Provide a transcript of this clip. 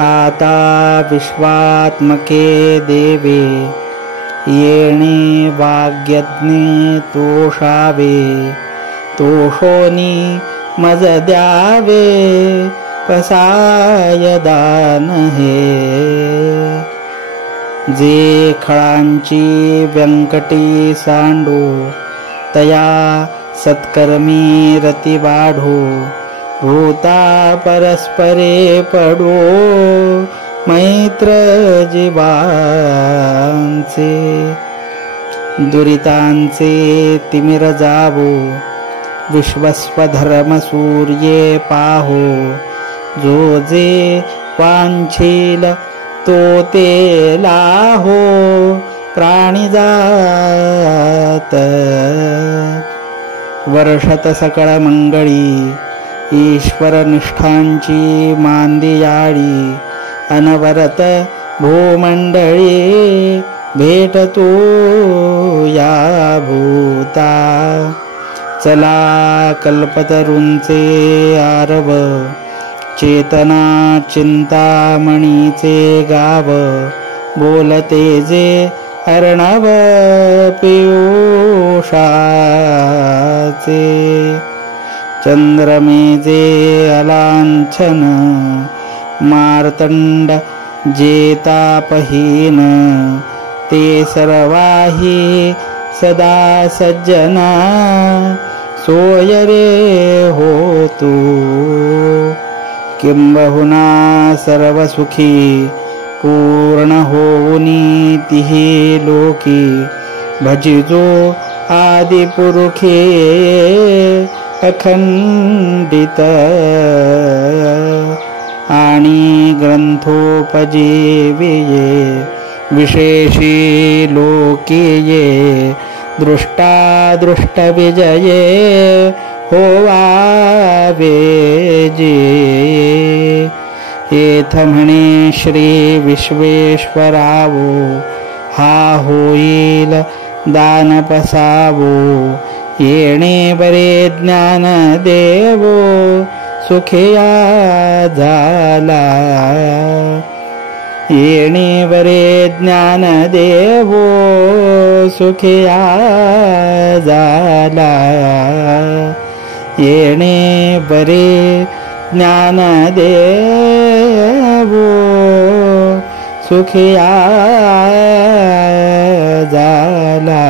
आता विश्वात्मके देवे येणे वाग्यज्ञे तोषावे तोषोनी मज द्यावे पसायदान हे जे खळांची व्यंकटी सांडो तया सत्कर्मी रती वाढो भूता परस्परे पडो मैत्र जीवांचे दुरितांचे तिमिर जावो विश्वस्वधर्म सूर्ये पाहो जो जे वांछील तो ते लाहो प्राणिजात वर्षत सकळ मंगळी ईश्वर निष्ठांची मांदियाळी अनवरत भूमंडळी भेटतो या भूता चला कल्पतरूंचे आरव चेतना चिंतामणीचे गाव बोलते जे अर्णव पियुषाचे चंद्रमेजे अलांछन मार्तंड जेतापहीन ते सर्वाही सदा सज्जना सोय रे होतु किंबहुना सर्व सुखी पूर्ण होऊनी तिही लोकी भजिजो आदिपुरुखे अखंडित आणि ग्रंथोपजीविये विशेषी लोकीये दृष्टादृष्टविजये होवावे जे येथ म्हणे श्री विश्वेश्वरावो हा होईल दान पसावो येणे बरे ज्ञान देवो सुखिया झाला येणे बरे ज्ञान देवो सुखिया झाला येणे बरे ज्ञान देवो सुखिया झाला